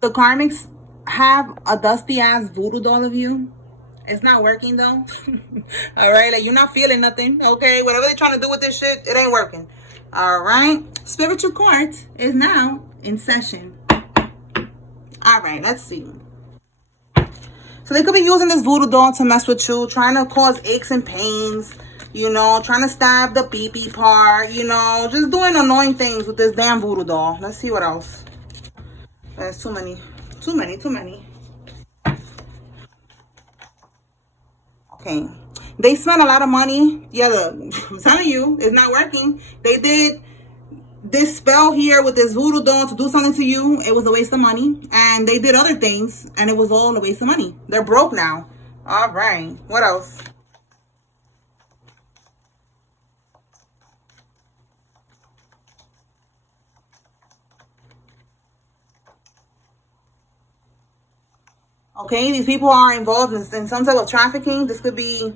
The karmics have a dusty ass voodoo doll of you. It's not working though. All right, like you're not feeling nothing. Okay, whatever they're trying to do with this shit, it ain't working. All right, spiritual court is now in session. All right, let's see. So they could be using this voodoo doll to mess with you, trying to cause aches and pains, you know, trying to stab the pee-pee part, you know, just doing annoying things with this damn voodoo doll. Let's see what else. There's too many. Okay. They spent a lot of money. Yeah, I'm telling you, it's not working. They did this spell here with this voodoo doll to do something to you. It was a waste of money. And they did other things, and it was all a waste of money. They're broke now. All right. What else? Okay, these people are involved in some type of trafficking. This could be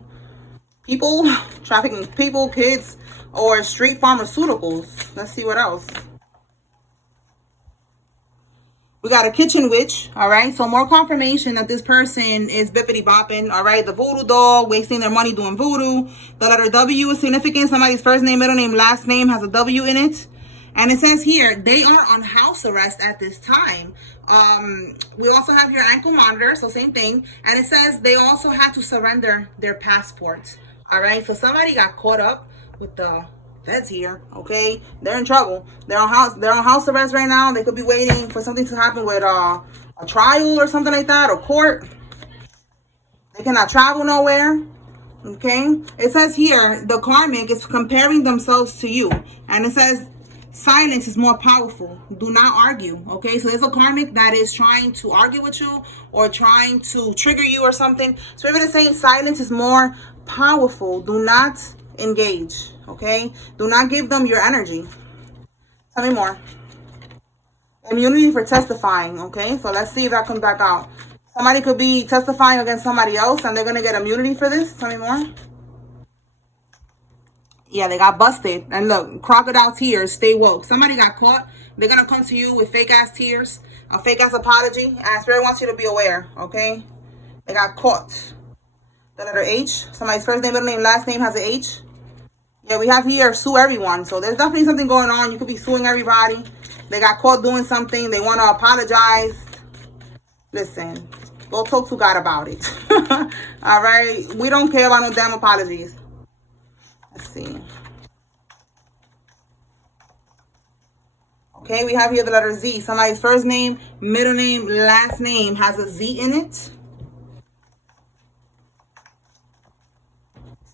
people, trafficking people, kids, or street pharmaceuticals. Let's see what else. We got a kitchen witch, all right? So more confirmation that this person is bippity bopping, all right? The voodoo doll, wasting their money doing voodoo. The letter W is significant. Somebody's first name, middle name, last name has a W in it. And it says here, they are on house arrest at this time. We also have your ankle monitor, so same thing. And it says they also had to surrender their passports, all right? So somebody got caught up with the feds here, okay? They're in trouble. They're on house arrest right now. They could be waiting for something to happen with a trial or something like that, or court. They cannot travel nowhere, okay? It says here, the karmic is comparing themselves to you. And it says, silence is more powerful. Do not argue, okay? So there's a karmic that is trying to argue with you or trying to trigger you or something. So if it is saying silence is more powerful, do not engage, okay? Do not give them your energy. Tell me more. Immunity for testifying, okay? So let's see if that comes back out. Somebody could be testifying against somebody else and they're going to get immunity for this. Tell me more. Yeah, they got busted. And look, crocodile tears, stay woke. Somebody got caught. They're going to come to you with fake-ass tears, a fake-ass apology. And Spirit wants you to be aware, okay? They got caught. The letter H. Somebody's first name, middle name, last name has an H. Yeah, we have here sue everyone. So there's definitely something going on. You could be suing everybody. They got caught doing something. They want to apologize. Listen, go talk to God about it. All right? We don't care about no damn apologies. Let's see. Okay, we have here the letter Z. Somebody's first name, middle name, last name has a Z in it.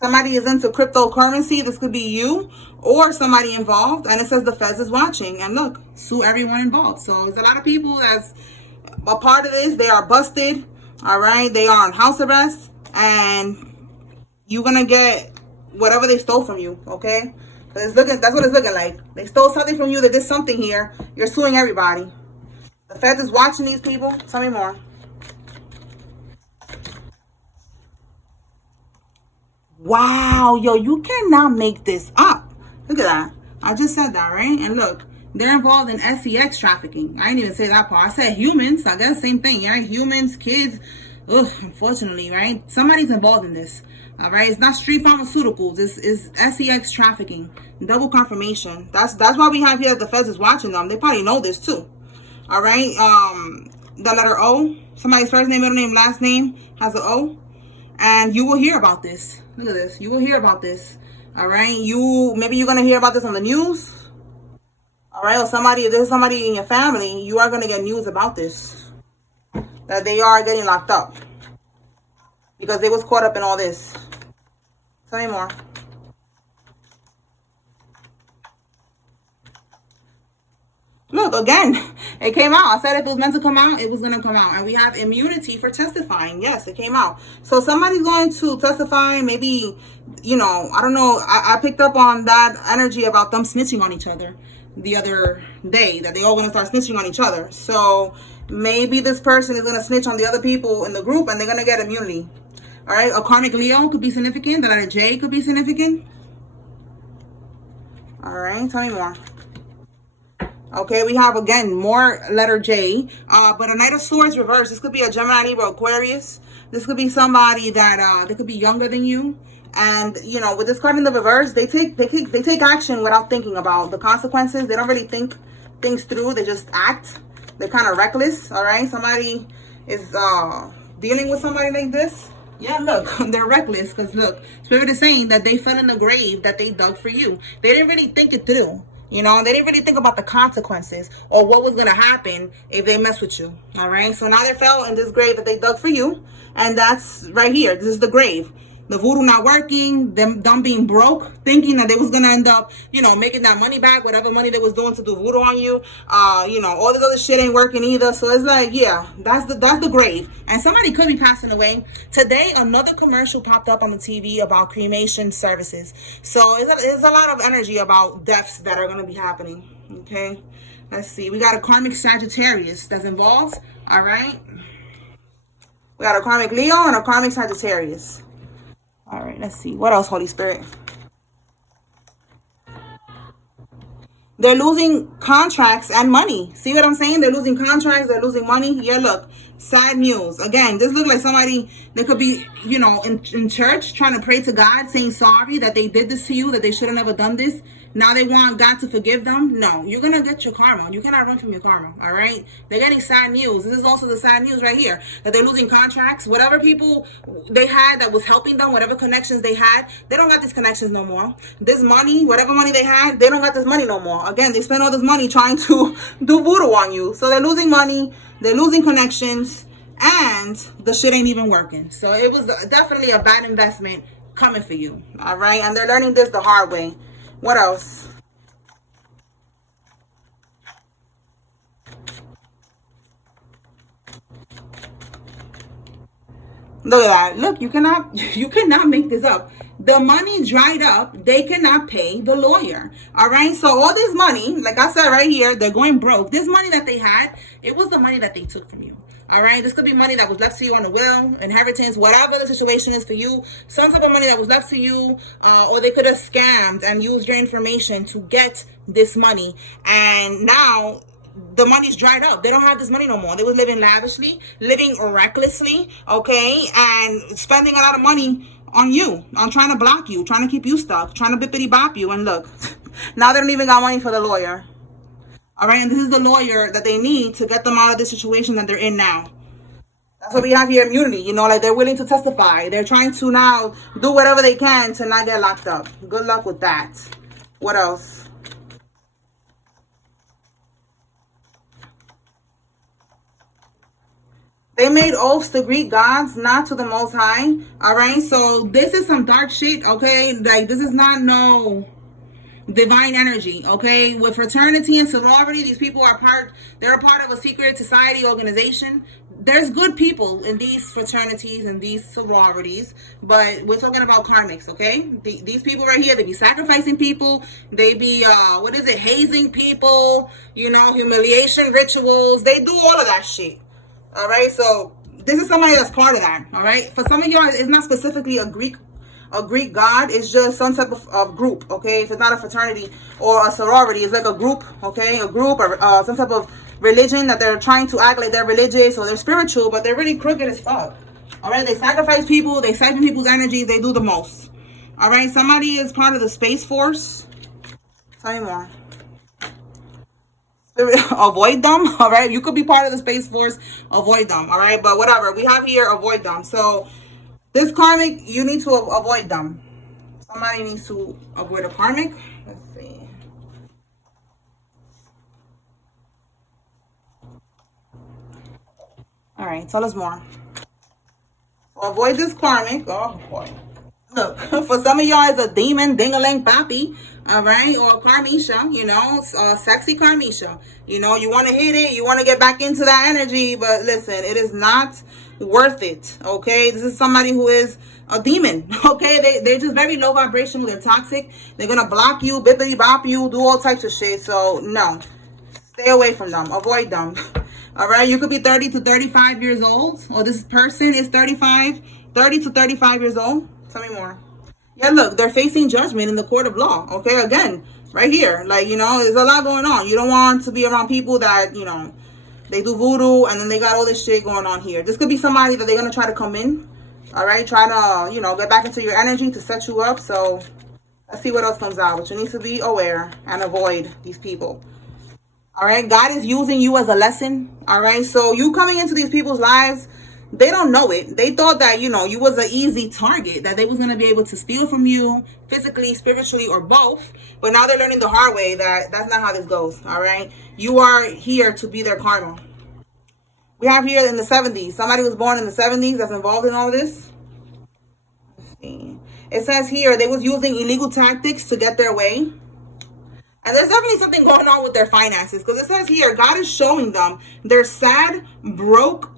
Somebody is into cryptocurrency. This could be you or somebody involved. And it says the feds is watching. And look, sue everyone involved. So there's a lot of people that's a part of this. They are busted. All right. They are on house arrest. And you're going to get whatever they stole from you. Okay. It's looking, that's what it's looking like. They stole something from you. They did something here. You're suing everybody. The feds is watching these people. Tell me more. Wow, yo, you cannot make this up. Look at that. I just said that, right? And look, they're involved in SEX trafficking. I didn't even say that part. I said humans. I guess same thing, right? Humans, kids. Ugh, unfortunately, right? Somebody's involved in this. All right, it's not street pharmaceuticals. It's SEX trafficking. Double confirmation. That's why we have here that the feds is watching them. They probably know this too. All right. The letter O. Somebody's first name, middle name, last name has an O, and you will hear about this. Look at this. You will hear about this. All right. Maybe you're gonna hear about this on the news. All right, or if there's somebody in your family, you are gonna get news about this, that they are getting locked up because they was caught up in all this. Tell me more. Look, again, it came out. I said if it was meant to come out, it was going to come out. And we have immunity for testifying. Yes, it came out. So somebody's going to testify. Maybe, you know, I don't know. I picked up on that energy about them snitching on each other the other day, that they all going to start snitching on each other. So maybe this person is going to snitch on the other people in the group and they're going to get immunity. All right, a karmic Leo could be significant. The letter J could be significant. All right, tell me more. Okay, we have, again, more letter J. But a Knight of Swords reverse. This could be a Gemini, Libra, Aquarius. This could be somebody that they could be younger than you. And, you know, with this card in the reverse, they take action without thinking about the consequences. They don't really think things through. They just act. They're kind of reckless, all right? Somebody is dealing with somebody like this. Yeah, look, they're reckless because, look, Spirit is saying that they fell in the grave that they dug for you. They didn't really think it through. You know, they didn't really think about the consequences or what was going to happen if they mess with you. All right. So now they fell in this grave that they dug for you. And that's right here. This is the grave. The voodoo not working, them being broke, thinking that they was going to end up, you know, making that money back, whatever money they was doing to do voodoo on you. You know, all this other shit ain't working either. So it's like, yeah, that's the grave. And somebody could be passing away. Today, another commercial popped up on the TV about cremation services. So it's a lot of energy about deaths that are going to be happening. Okay. Let's see. We got a karmic Sagittarius that's involved. All right. We got a karmic Leo and a karmic Sagittarius. All right, let's see. What else, Holy Spirit? They're losing contracts and money. See what I'm saying? They're losing contracts. They're losing money. Yeah, look. Sad news. Again, this looks like somebody that could be, you know, in church trying to pray to God, saying sorry that they did this to you, that they should have never done this. Now they want God to forgive them. No, you're going to get your karma. You cannot run from your karma, all right? They're getting sad news. This is also the sad news right here, that they're losing contracts. Whatever people they had that was helping them, whatever connections they had, they don't got these connections no more. This money, whatever money they had, they don't got this money no more. Again, they spent all this money trying to do voodoo on you. So they're losing money, they're losing connections, and the shit ain't even working. So it was definitely a bad investment coming for you, all right? And they're learning this the hard way. What else? Look at that. Look, you cannot make this up. The money dried up. They cannot pay the lawyer. All right. So all this money, like I said right here, they're going broke. This money that they had, it was the money that they took from you. All right. This could be money that was left to you on the will, inheritance, whatever the situation is for you. Some type of money that was left to you, or they could have scammed and used your information to get this money. And now the money's dried up. They don't have this money no more. They was living lavishly, living recklessly, okay, and spending a lot of money on you, on trying to block you, trying to keep you stuck, trying to bippity bop you. And look, now they don't even got money for the lawyer. All right, and this is the lawyer that they need to get them out of the situation that they're in now. That's what we have here, immunity. You know, like they're willing to testify. They're trying to now do whatever they can to not get locked up. Good luck with that. What else? They made oaths to Greek gods, not to the Most High. All right, so this is some dark shit, okay? Like, this is not no divine energy, okay? With fraternity and sorority, these people are they're a part of a secret society organization. There's good people in these fraternities and these sororities, but we're talking about karmics, okay? These people right here, they be sacrificing people. They be, hazing people, you know, humiliation rituals. They do all of that shit. All right, so this is somebody that's part of that. All right, for some of y'all, it's not specifically a Greek god. It's just some type of group. Okay, if it's not a fraternity or a sorority, it's like a group. Okay, a group or some type of religion that they're trying to act like they're religious or they're spiritual, but they're really crooked as fuck. All right, they sacrifice people, they siphon people's energies, they do the most. All right, somebody is part of the Space Force. Tell me more. Avoid them. All right, you could be part of the Space Force. Avoid them. All right, but whatever we have here, avoid them. So this karmic, you need to avoid them. Somebody needs to avoid a karmic. Let's see. All right, tell us more. So avoid this karmic. Oh boy. Look, for some of y'all, it's a demon, ding-a-ling papi, all right, or karmisha, you know, sexy karmisha. You know, you want to hit it, you want to get back into that energy, but listen, it is not worth it, okay? This is somebody who is a demon, okay? They're just very low vibrational, they're toxic, they're going to block you, bippity bop you, do all types of shit, so no, stay away from them, avoid them, all right? You could be 30 to 35 years old, or this person is 30 to 35 years old. Tell me more. Yeah, look, they're facing judgment in the court of law. Okay, again, right here. Like, you know, there's a lot going on. You don't want to be around people that, you know, they do voodoo and then they got all this shit going on here. This could be somebody that they're going to try to come in. All right. Trying to, you know, get back into your energy to set you up. So let's see what else comes out. But you need to be aware and avoid these people. All right. God is using you as a lesson. All right. So you coming into these people's lives, they don't know it. They thought that, you know, you was an easy target, that they was going to be able to steal from you physically, spiritually, or both. But now they're learning the hard way that that's not how this goes. All right. You are here to be their karma. We have here in the 70s. Somebody was born in the 70s that's involved in all this. Let's see. It says here they was using illegal tactics to get their way. And there's definitely something going on with their finances, because it says here, God is showing them their sad, broke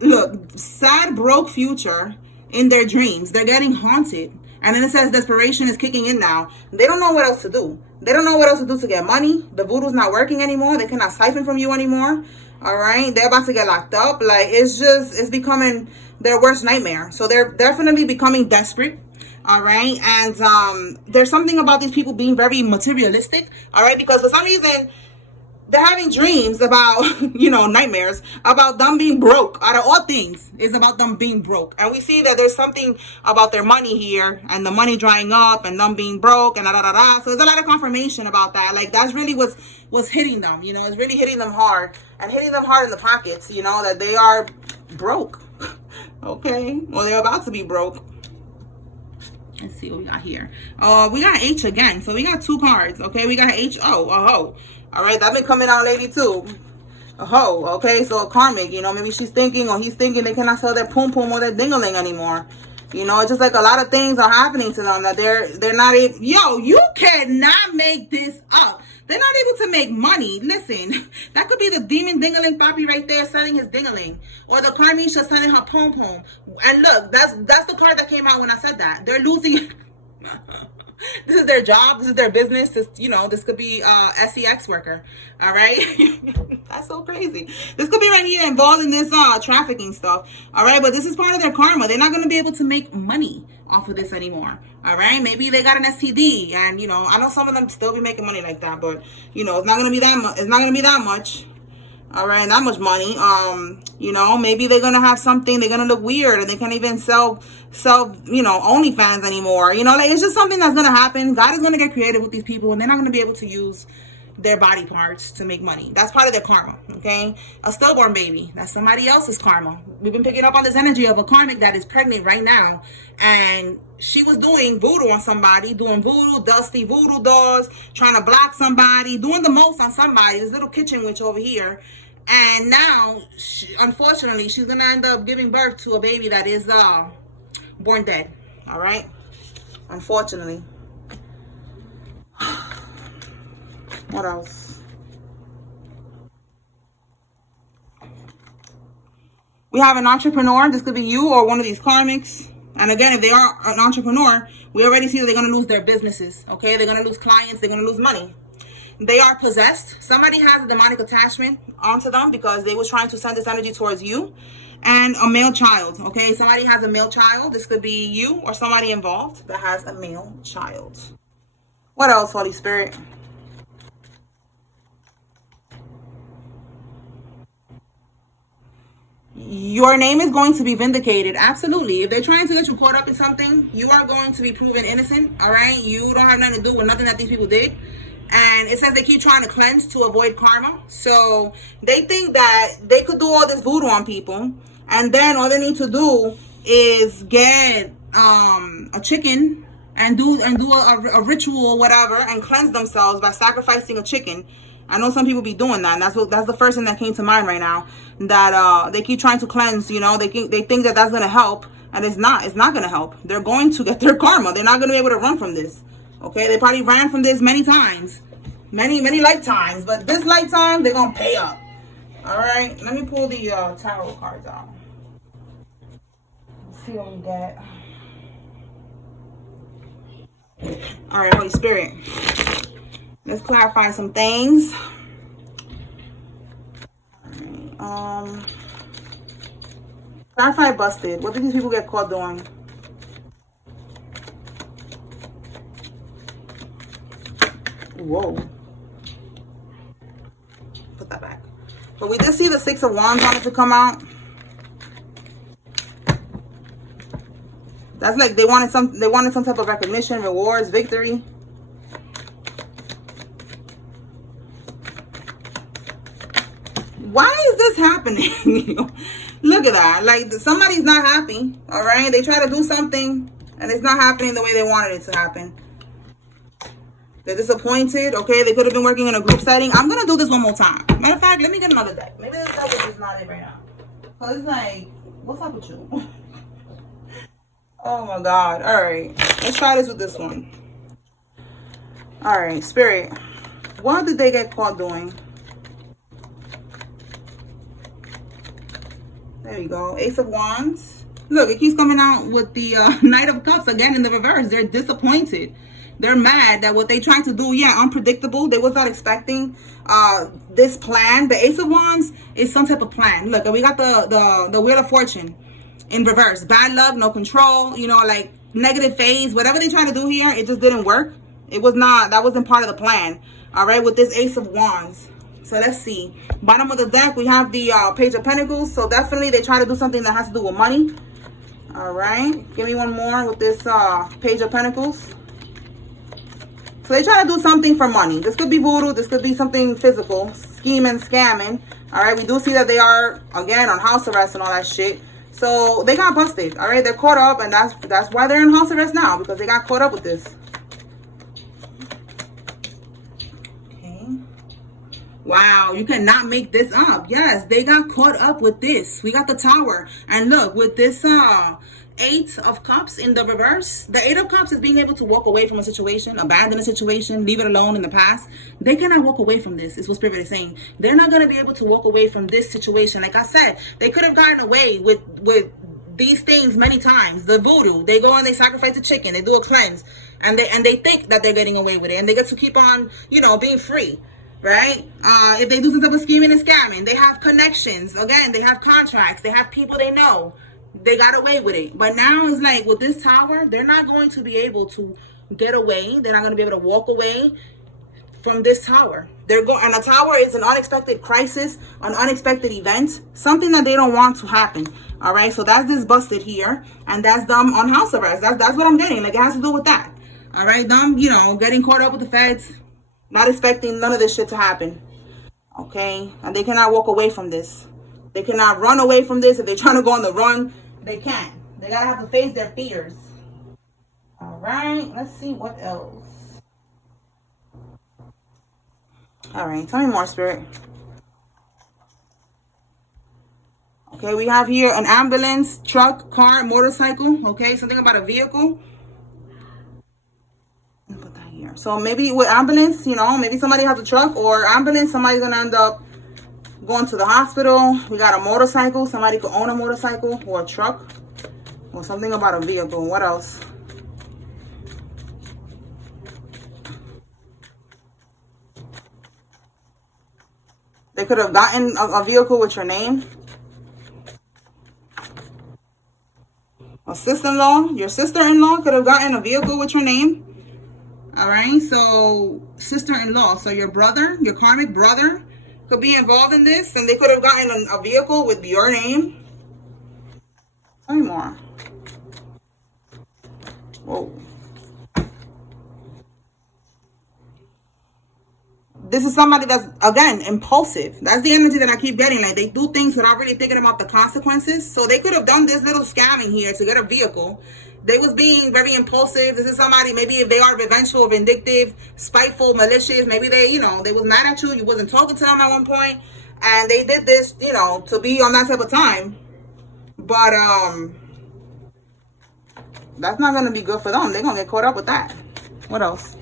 future in their dreams. They're getting haunted. And then it says desperation is kicking in now. They don't know what else to do. They don't know what else to do to get money. The voodoo's not working anymore. They cannot siphon from you anymore. All right. They're about to get locked up. Like, it's becoming their worst nightmare. So they're definitely becoming desperate. All right. And there's something about these people being very materialistic. All right. Because for some reason, they're having dreams about, you know, nightmares about them being broke. Out of all things, is about them being broke. And we see that there's something about their money here and the money drying up and them being broke and da da da da. So there's a lot of confirmation about that. Like, that's really what's hitting them. You know, it's really hitting them hard and hitting them hard in the pockets. You know, that they are broke. Okay. Well, they're about to be broke. Let's see what we got here. We got H again. So we got two cards. Okay, we got H. Oh, a hoe. All right, that been coming out lately too. A hoe. Okay, so a karmic. You know, maybe she's thinking or he's thinking they cannot sell their pum pum or their dingaling anymore. You know, it's just like a lot of things are happening to them that they're not able. Yo, you cannot make this up. They're not able to make money. Listen, that could be the demon dingaling papi right there selling his dingaling, or the karmisha selling her pom pom. And look, that's the card that came out when I said that. They're losing. This is their job. This is their business. This, you know, this could be SEX worker. All right. That's so crazy. This could be right here involved in this trafficking stuff. All right. But this is part of their karma. They're not going to be able to make money off of this anymore. All right. Maybe they got an STD, and, you know, I know some of them still be making money like that, but, you know, it's not going to be that much. It's not going to be that much. All right, not much money. You know, maybe they're gonna have something. They're gonna look weird, and they can't even sell, you know, OnlyFans anymore. You know, like, it's just something that's gonna happen. God is gonna get creative with these people, and they're not gonna be able to use their body parts to make money. That's part of their karma. Okay, a stillborn baby, that's somebody else's karma. We've been picking up on this energy of a karmic that is pregnant right now, and she was doing voodoo on somebody, doing voodoo, dusty voodoo dolls, trying to block somebody, doing the most on somebody. This little kitchen witch over here. And now, unfortunately, she's going to end up giving birth to a baby that is born dead. All right? Unfortunately. What else? We have an entrepreneur. This could be you or one of these karmics. And again, if they are an entrepreneur, we already see that they're going to lose their businesses. Okay? They're going to lose clients. They're going to lose money. They are possessed. Somebody has a demonic attachment onto them because they was trying to send this energy towards you. And a male child, okay? Somebody has a male child. This could be you or somebody involved that has a male child. What else, Holy Spirit? Your name is going to be vindicated. Absolutely. If they're trying to get you caught up in something, you are going to be proven innocent, all right? You don't have nothing to do with nothing that these people did. And it says they keep trying to cleanse to avoid karma. So they think that they could do all this voodoo on people, and then all they need to do is get a chicken and do a ritual or whatever and cleanse themselves by sacrificing a chicken. I know some people be doing that, and that's the first thing that came to mind right now. That they keep trying to cleanse. You know, they think that that's gonna help, and it's not. It's not gonna help. They're going to get their karma. They're not gonna be able to run from this. Okay, they probably ran from this many times, many lifetimes, but this lifetime they're gonna pay up. All right, let me pull the tarot cards out. Let's see what we get. All right, Holy Spirit, let's clarify some things. All right, clarify busted. What did these people get caught doing? Whoa. But we did see the Six of Wands wanted to come out. That's like they wanted some type of recognition, rewards, victory. Why is this happening? Look at that. Like somebody's not happy. All right. They try to do something and it's not happening the way they wanted it to happen. They're disappointed. Okay. They could have been working in a group setting. I'm going to do this one more time. Matter of fact, let me get another deck. Maybe this deck is just not it right now. Because it's like, what's up with you? Oh my God. All right. Let's try this with this one. All right. Spirit. What did they get caught doing? There you go. Ace of Wands. Look, it keeps coming out with the Knight of Cups again in the reverse. They're disappointed. They're mad that what they tried to do, yeah, unpredictable. They was not expecting this plan. The Ace of Wands is some type of plan. Look, we got the Wheel of Fortune in reverse. Bad luck, no control, you know, like negative phase. Whatever they trying to do here, it just didn't work. It was not, that wasn't part of the plan. All right, with this Ace of Wands. So let's see. Bottom of the deck, we have the Page of Pentacles. So definitely they try to do something that has to do with money. All right. Give me one more with this Page of Pentacles. So they try to do something for money. This could be voodoo. This could be something physical. Scheming, scamming. All right. We do see that they are, again, on house arrest and all that shit. So they got busted. All right. They're caught up. And that's why they're in house arrest now. Because they got caught up with this. Wow, you cannot make this up. Yes, they got caught up with this. We got the Tower. And look, with this Eight of Cups in the reverse, the Eight of Cups is being able to walk away from a situation, abandon a situation, leave it alone in the past. They cannot walk away from this, is what Spirit is saying. They're not going to be able to walk away from this situation. Like I said, they could have gotten away with these things many times. The voodoo, they go and they sacrifice a chicken, they do a cleanse, and they think that they're getting away with it, and they get to keep on, you know, being free. Right? If they do some type of scheming and scamming, they have connections. Again, they have contracts. They have people they know. They got away with it. But now it's like with this Tower, they're not going to be able to get away. They're not going to be able to walk away from this Tower. And a Tower is an unexpected crisis, an unexpected event, something that they don't want to happen. All right? So that's this busted here. And that's them on house arrest. That's what I'm getting. Like it has to do with that. All right? Them, you know, getting caught up with the feds. Not expecting none of this shit to happen. Okay? And they cannot walk away from this. They cannot run away from this. If they're trying to go on the run, they can't. They gotta have to face their fears. Alright. Let's see what else. Alright. Tell me more, Spirit. Okay, we have here an ambulance, truck, car, motorcycle. Okay, something about a vehicle. So maybe with ambulance, you know, maybe somebody has a truck or ambulance. Somebody's going to end up going to the hospital. We got a motorcycle. Somebody could own a motorcycle or a truck or something about a vehicle. What else? They could have gotten a vehicle with your name. A sister-in-law, your sister-in-law could have gotten a vehicle with your name. All right, so sister-in-law, so your brother, your karmic brother could be involved in this, and they could have gotten a vehicle with your name. Tell me more. Whoa. This is somebody that's, again, impulsive. That's the energy that I keep getting. Like, they do things without really thinking about the consequences. So they could have done this little scamming here to get a vehicle. They was being very impulsive. This is somebody, maybe if they are revengeful, vindictive, spiteful, malicious, maybe they, you know, they was mad at you. You wasn't talking to them at one point. And they did this, you know, to be on that type of time. But, that's not going to be good for them. They're going to get caught up with that. What else?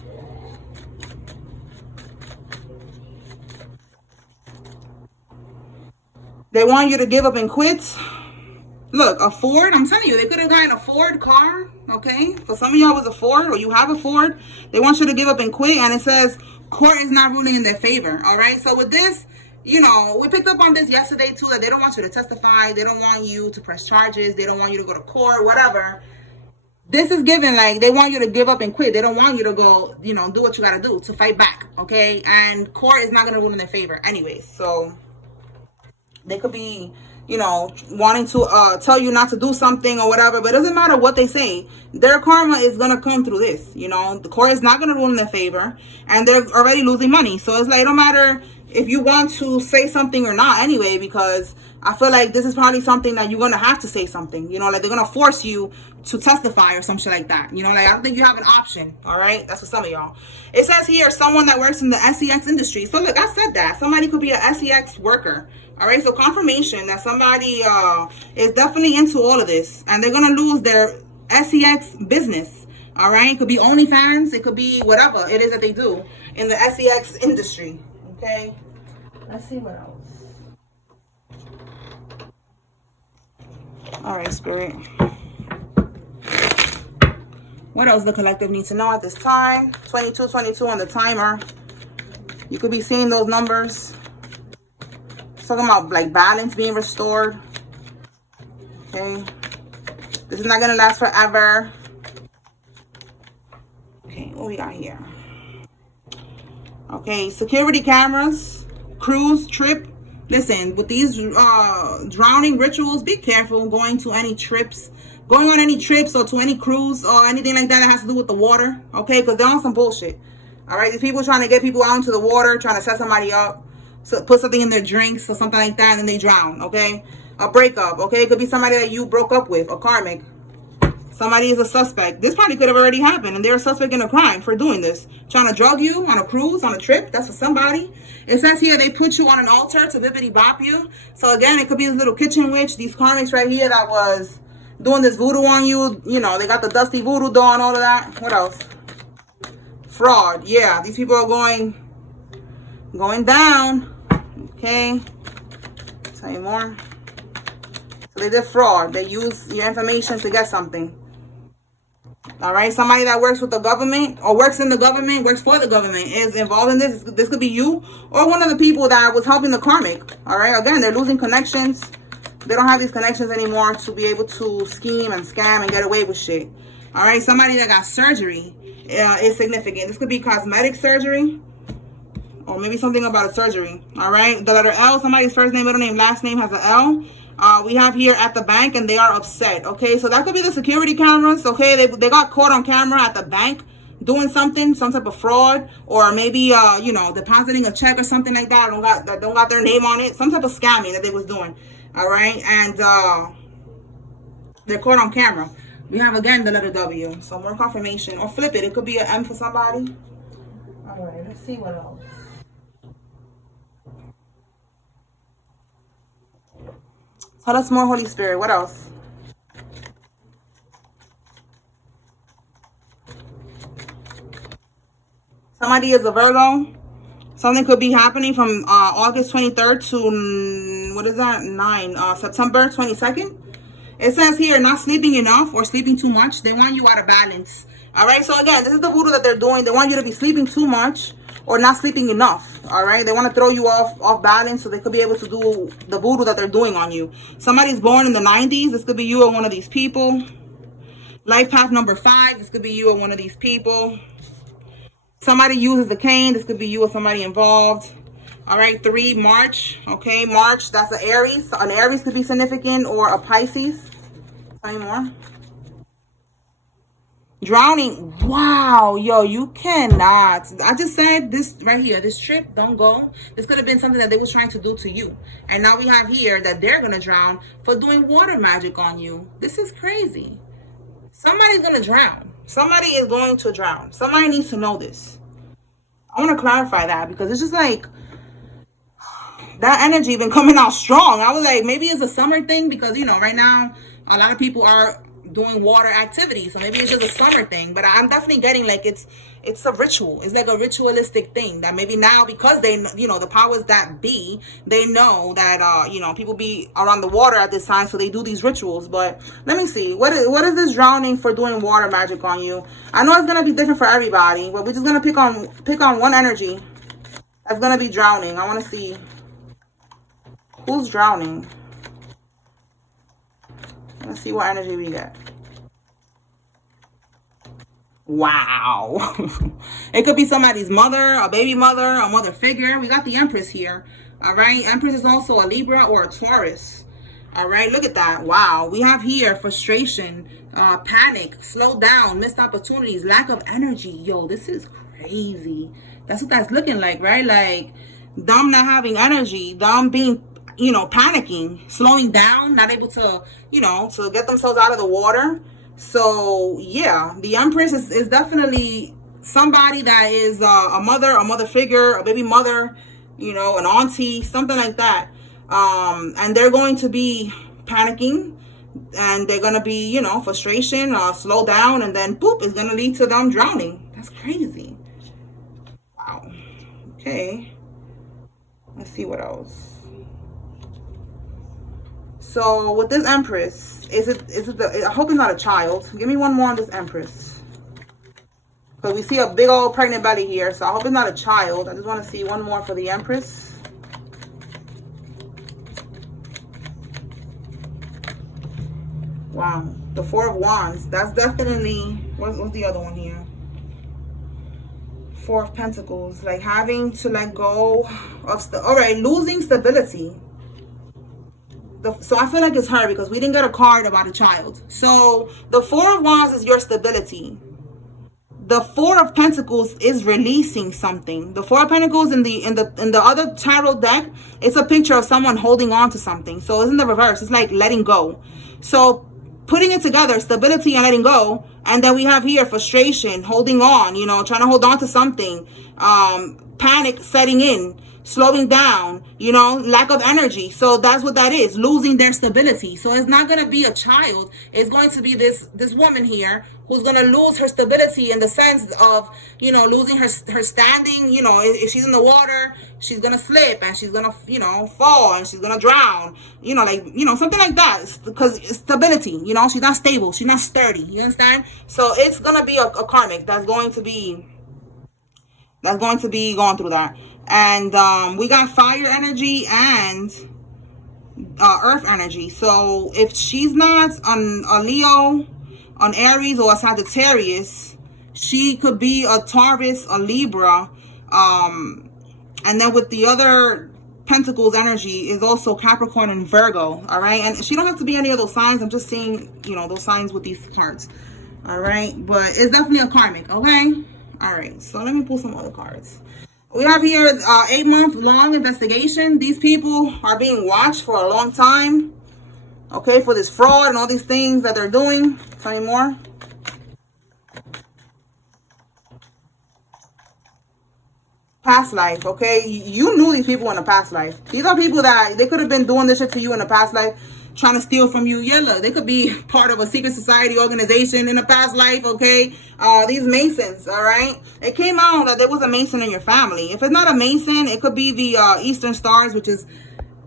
They want you to give up and quit. Look, a Ford, I'm telling you, they could have gotten a Ford car, okay? For some of y'all, it was a Ford, or you have a Ford. They want you to give up and quit, and it says court is not ruling in their favor, all right? So with this, you know, we picked up on this yesterday, too, that they don't want you to testify. They don't want you to press charges. They don't want you to go to court, whatever. This is given, like, they want you to give up and quit. They don't want you to go, you know, do what you got to do to fight back, okay? And court is not going to rule in their favor anyways, so They could be, you know, wanting to tell you not to do something or whatever, but it doesn't matter what they say. Their karma is going to come through this, you know. The court is not going to rule in their favor, and they're already losing money. So it's like, it don't matter if you want to say something or not anyway, because I feel like this is probably something that you're going to have to say something, you know, like they're going to force you to testify or some shit like that. You know, like I don't think you have an option. All right. That's for some of y'all. It says here, someone that works in the SEX industry. So look, I said that somebody could be a SEX worker. All right. So confirmation that somebody is definitely into all of this, and they're going to lose their SEX business. All right. It could be OnlyFans. It could be whatever it is that they do in the SEX industry. Okay. Let's see what else. All right, Spirit. What else the collective needs to know at this time? 2222 on the timer. You could be seeing those numbers. It's talking about like balance being restored. Okay. This is not going to last forever. Okay, what we got here? Okay, security cameras, cruise, trip. Listen, with these drowning rituals, be careful going on any trips or to any cruise or anything like that has to do with the water, okay? Because they're on some bullshit, all right? These people trying to get people out into the water, trying to set somebody up, so put something in their drinks or something like that, and then they drown, okay? A breakup, okay? It could be somebody that you broke up with, a karmic. Somebody is a suspect. This probably could have already happened, and they're a suspect in a crime for doing this. Trying to drug you on a cruise, on a trip. That's for somebody. It says here they put you on an altar to bippity bop you. So again, it could be this little kitchen witch, these karmics right here that was doing this voodoo on you. You know, they got the dusty voodoo doll and all of that. What else? Fraud. Yeah, these people are going down. Okay. Tell you more. So they did fraud. They use your information to get something. All right, somebody that works with the government or works in the government, works for the government, is involved in this. This could be you or one of the people that was helping the karmic. All right, again, they're losing connections. They don't have these connections anymore to be able to scheme and scam and get away with shit. All right, somebody that got surgery is significant. This could be cosmetic surgery or maybe something about a surgery. All right, the letter L, somebody's first name, middle name, last name has an L. We have here at the bank, and they are upset. Okay, so that could be the security cameras. Okay, they got caught on camera at the bank doing something, some type of fraud, or maybe you know, depositing a check or something like that. Don't got their name on it. Some type of scamming that they was doing. All right, and they're caught on camera. We have again the letter W. So more confirmation, or flip it. It could be an M for somebody. All right, let's see what else. Tell us more, Holy Spirit. What else? Somebody is a Virgo. Something could be happening from August 23rd to, what is that? September 22nd. It says here, not sleeping enough or sleeping too much. They want you out of balance. All right. So again, this is the voodoo that they're doing. They want you to be sleeping too much or not sleeping enough. All right. They want to throw you off balance so they could be able to do the voodoo that they're doing on you. Somebody's born in the 90s. This could be you or one of these people. Life path number 5. This could be you or one of these people. Somebody uses the cane. This could be you or somebody involved. All right. 3, March. Okay. March. That's an Aries. An Aries could be significant, or a Pisces. Tell me more. Drowning. Wow. Yo, you cannot. I just said this right here. This trip, don't go. This could have been something that they was trying to do to you. And now we have here that they're going to drown for doing water magic on you. This is crazy. Somebody's going to drown. Somebody is going to drown. Somebody needs to know this. I want to clarify that because it's just like that energy been coming out strong. I was like, maybe it's a summer thing because, you know, right now a lot of people are doing water activities, so maybe it's just a summer thing. But I'm definitely getting like it's a ritual. It's like a ritualistic thing that maybe now, because they, you know, the powers that be, they know that you know, people be around the water at this time, so they do these rituals. But let me see, what is this drowning for doing water magic on you? I know it's gonna be different for everybody, but we're just gonna pick on one energy that's gonna be drowning. I want to see who's drowning. Let's see what energy we get. Wow. It could be somebody's mother, a baby mother, a mother figure. We got the Empress here. All right. Empress is also a Libra or a Taurus. All right. Look at that. Wow. We have here frustration, panic, slow down, missed opportunities, lack of energy. Yo, this is crazy. That's what that's looking like, right? Like them not having energy, them being, you know, panicking, slowing down, not able to, you know, to get themselves out of the water. So yeah, the Empress is definitely somebody that is a mother figure, a baby mother, you know, an auntie, something like that. And they're going to be panicking, and they're going to be, you know, frustration, slow down, and then boop, it's going to lead to them drowning. That's crazy. Wow. Okay. Let's see what else. So with this Empress, I hope it's not a child. Give me one more on this Empress. Because we see a big old pregnant belly here. So I hope it's not a child. I just want to see one more for the Empress. Wow. The Four of Wands. That's definitely... What's the other one here? Four of Pentacles. Like having to let go of... Alright, losing stability. So I feel like it's her because we didn't get a card about a child. So the Four of Wands is your stability. The Four of Pentacles is releasing something. The Four of Pentacles in the other tarot deck, it's a picture of someone holding on to something. So it's in the reverse. It's like letting go. So putting it together, stability and letting go. And then we have here frustration, holding on, you know, trying to hold on to something. Panic setting in. Slowing down, you know, lack of energy. So that's what that is, losing their stability. So it's not going to be a child. It's going to be this woman here who's going to lose her stability in the sense of, you know, losing her standing. You know, if she's in the water, she's going to slip and she's going to, you know, fall and she's going to drown. You know, like, you know, something like that. Because stability, you know, she's not stable. She's not sturdy. You understand? So it's going to be a karmic that's going to be going through that. And we got fire energy and earth energy. So if she's not on a Leo, on Aries, or a Sagittarius, she could be a Taurus, a Libra. And then with the other Pentacles energy is also Capricorn and Virgo. All right. And she don't have to be any of those signs. I'm just saying, you know, those signs with these cards. All right. But it's definitely a karmic. Okay. All right. So let me pull some other cards. We have here 8-month-long investigation. These people are being watched for a long time. Okay, for this fraud and all these things that they're doing. Tell me more. Past life, okay? You knew these people in a past life. These are people that they could have been doing this shit to you in a past life, trying to steal from you. Yeah, look, they could be part of a secret society organization in a past life, okay? These Masons, all right? It came out that there was a Mason in your family. If it's not a Mason, it could be the Eastern Stars, which is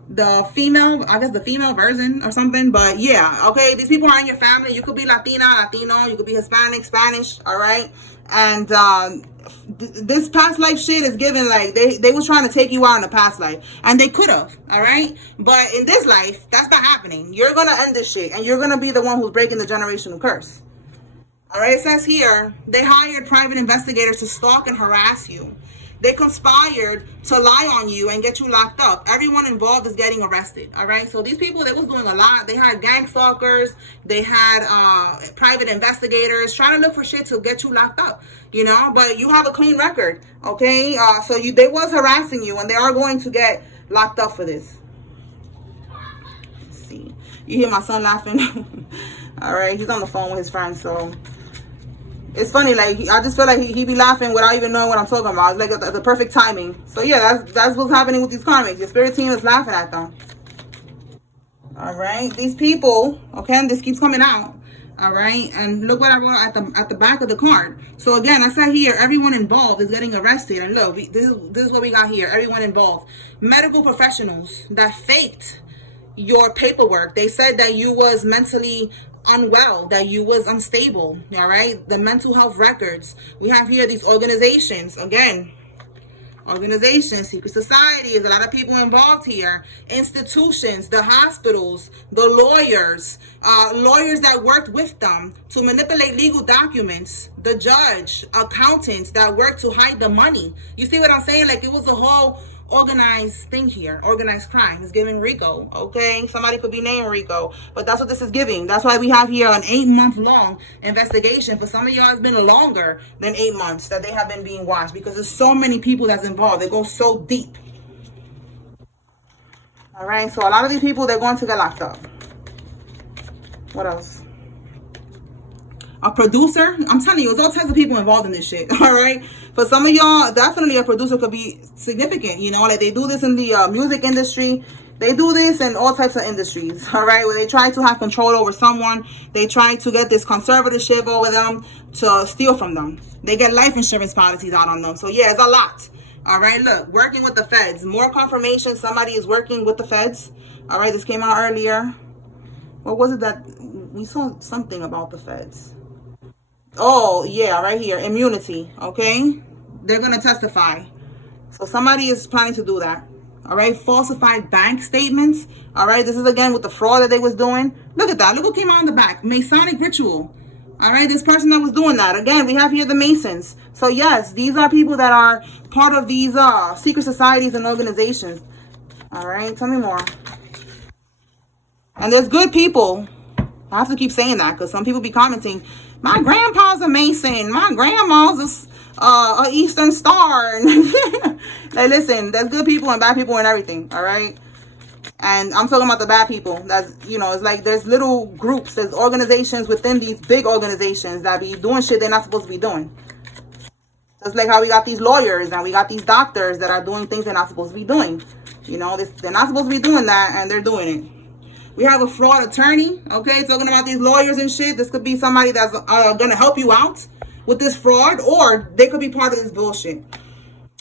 the female, I guess the female version or something. But yeah, okay, these people are in your family. You could be Latina, Latino, you could be Hispanic, Spanish, all right? And this past life shit is given, like they was trying to take you out in the past life, and they could have, all right? But in this life, that's not happening. You're gonna end this shit, and you're gonna be the one who's breaking the generational curse. All right, it says here, they hired private investigators to stalk and harass you. They conspired to lie on you and get you locked up. Everyone involved is getting arrested, all right? So these people, they was doing a lot. They had gang stalkers. They had private investigators trying to look for shit to get you locked up, you know? But you have a clean record, okay? So they was harassing you, and they are going to get locked up for this. Let's see. You hear my son laughing? All right, he's on the phone with his friend, so... It's funny, like, I just feel like he be laughing without even knowing what I'm talking about. It's like the perfect timing. So, yeah, that's what's happening with these karmics. Your spirit team is laughing at them. All right. These people, okay, and this keeps coming out. All right. And look what I wrote at the back of the card. So, again, I said here, everyone involved is getting arrested. And look, this is what we got here. Everyone involved. Medical professionals that faked your paperwork. They said that you was mentally unwell, that you was unstable. All right, the mental health records. We have here these organizations, again, organizations, secret societies, a lot of people involved here, institutions, the hospitals, the lawyers, lawyers that worked with them to manipulate legal documents, the judge, accountants that worked to hide the money. You see what I'm saying? Like, it was a whole organized thing here, organized crime. Is giving Rico, okay? Somebody could be named Rico, but that's what this is giving. That's why we have here an 8-month long investigation. For some of y'all, it's been longer than 8 months that they have been being watched, because there's so many people that's involved. They go so deep. All right, so a lot of these people, they're going to get locked up. What else? A producer. I'm telling you, there's all types of people involved in this shit. All right. For some of y'all, definitely a producer could be significant. You know, like they do this in the music industry. They do this in all types of industries. All right. Where they try to have control over someone. They try to get this conservatorship over them to steal from them. They get life insurance policies out on them. So yeah, it's a lot. All right. Look, working with the feds. More confirmation. Somebody is working with the feds. All right. This came out earlier. What was it that we saw something about the feds? Oh, yeah, right here. Immunity, okay? They're going to testify. So somebody is planning to do that. All right? Falsified bank statements. All right? This is, again, with the fraud that they was doing. Look at that. Look what came out on the back. Masonic ritual. All right? This person that was doing that. Again, we have here the Masons. So, yes, these are people that are part of these secret societies and organizations. All right? Tell me more. And there's good people. I have to keep saying that because some people be commenting, my grandpa's a Mason. My grandma's a Eastern Star. Like, listen, there's good people and bad people and everything, all right? And I'm talking about the bad people. That's, you know, it's like there's little groups, there's organizations within these big organizations that be doing shit they're not supposed to be doing. Just like how we got these lawyers and we got these doctors that are doing things they're not supposed to be doing. You know, they're not supposed to be doing that and they're doing it. We have a fraud attorney, okay, talking about these lawyers and shit. This could be somebody that's going to help you out with this fraud, or they could be part of this bullshit.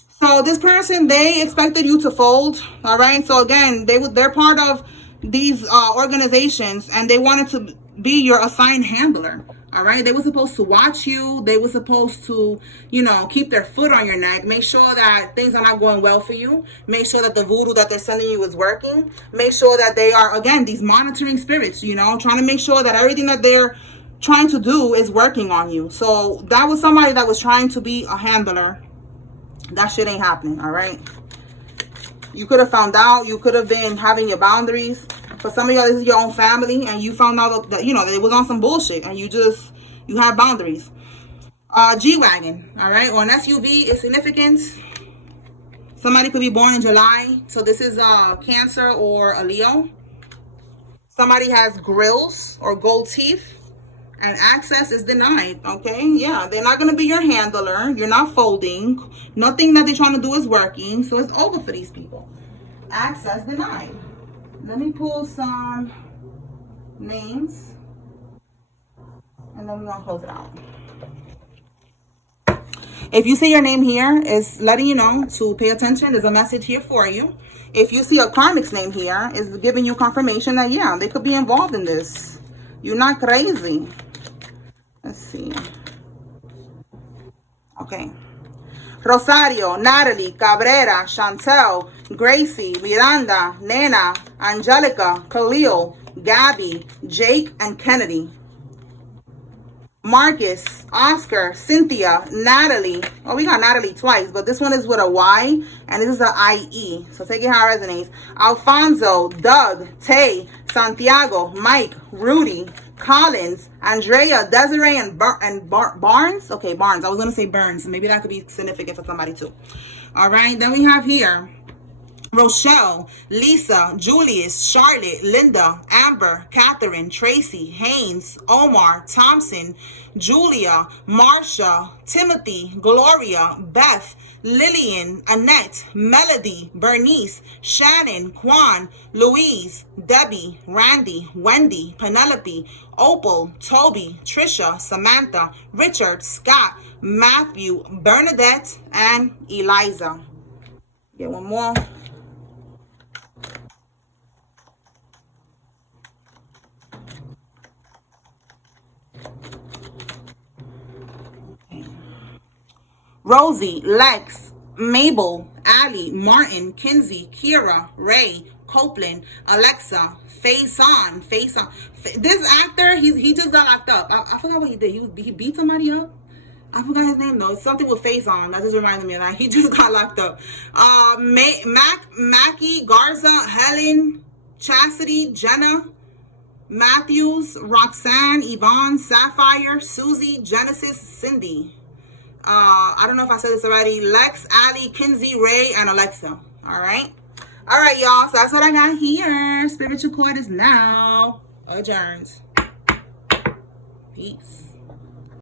So this person, they expected you to fold, all right? So again, they're part of these organizations, and they wanted to be your assigned handler, all right? They were supposed to watch you. They were supposed to, you know, keep their foot on your neck, make sure that things are not going well for you, make sure that the voodoo that they're sending you is working, make sure that they are, again, these monitoring spirits, you know, trying to make sure that everything that they're trying to do is working on you. So that was somebody that was trying to be a handler. That shit ain't happening, all right? You could have found out. You could have been having your boundaries. For some of y'all, this is your own family, and you found out that, you know, that it was on some bullshit, and you have boundaries. G-Wagon, all right? Or an SUV is significant. Somebody could be born in July. So this is Cancer or a Leo. Somebody has grills or gold teeth. And access is denied, okay? Yeah, they're not going to be your handler. You're not folding. Nothing that they're trying to do is working. So it's over for these people. Access denied. Let me pull some names. And then we're going to close it out. If you see your name here, it's letting you know to pay attention. There's a message here for you. If you see a Karmic's name here, it's giving you confirmation that, yeah, they could be involved in this. You're not crazy. Let's see. Okay. Rosario, Natalie, Cabrera, Chantel, Gracie, Miranda, Nena, Angelica, Khalil, Gabby, Jake, and Kennedy. Marcus, Oscar, Cynthia, Natalie. Oh, we got Natalie twice, but this one is with a Y, and this is an IE. So take it how it resonates. Alfonso, Doug, Tay, Santiago, Mike, Rudy, Collins, Andrea, Desiree, and Barnes. Okay, Barnes. I was going to say Burns. Maybe that could be significant for somebody too. All right. Then we have here Rochelle, Lisa, Julius, Charlotte, Linda, Amber, Catherine, Tracy, Haynes, Omar, Thompson, Julia, Marsha, Timothy, Gloria, Beth, Lillian, Annette, Melody, Bernice, Shannon, Quan, Louise, Debbie, Randy, Wendy, Penelope, Opal, Toby, Trisha, Samantha, Richard, Scott, Matthew, Bernadette, and Eliza. Get one more. Rosie, Lex, Mabel, Allie, Martin, Kinsey, Kira, Ray, Copeland, Alexa, Faison. This actor, he just got locked up. I forgot what he did. He beat somebody up. I forgot his name though. It's something with face on. That just reminded me of that. He just got locked up. Mackie, Garza, Helen, Chastity, Jenna, Matthews, Roxanne, Yvonne, Sapphire, Susie, Genesis, Cindy. I don't know if I said this already. Lex, Allie, Kinsey, Ray, and Alexa. Alright, y'all. So that's what I got here. Spiritual court is now adjourned. Peace.